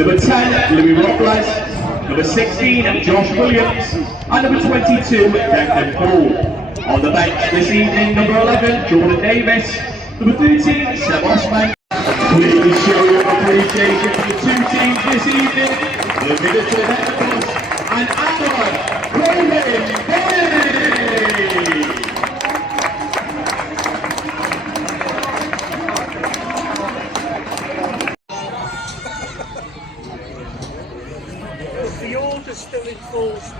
Number 10, Louis Robles. Number 16, Josh Williams. And number 22, Declan Paul. On the bench this evening, number 11, Jordan Davis. Number 13, Seb Osman. Please show your appreciation for the two teams this evening. The Military Headquarters and our Colwyn Bay. The order's still in force.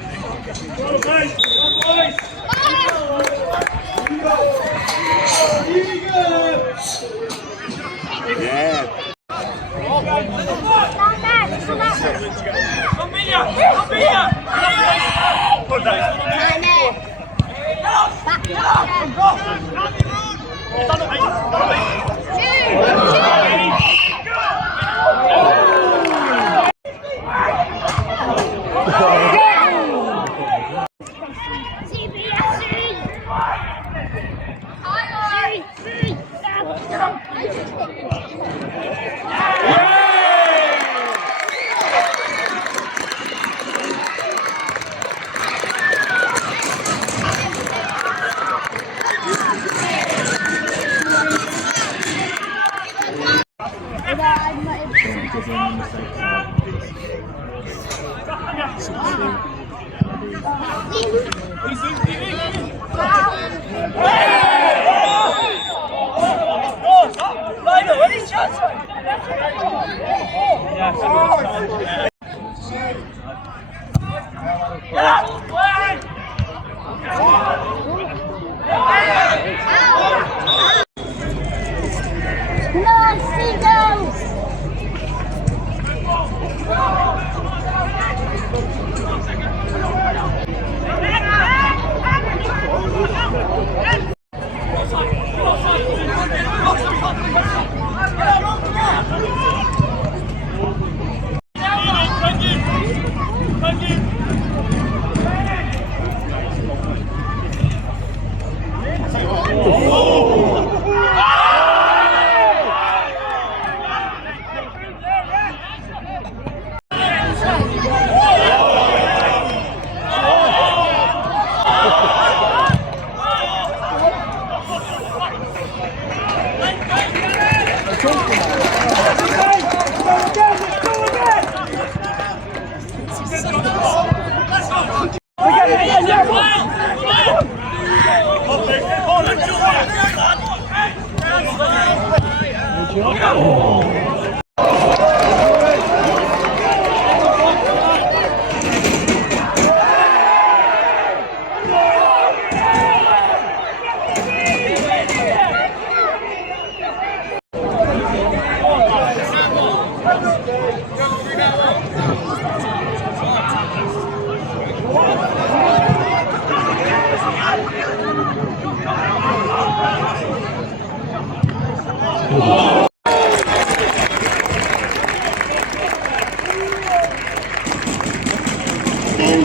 Well, guys, boys. Yeah.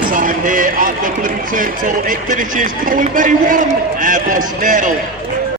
Time here at the Blue Turtle. It finishes Colwyn Bay 1, Airbus 0.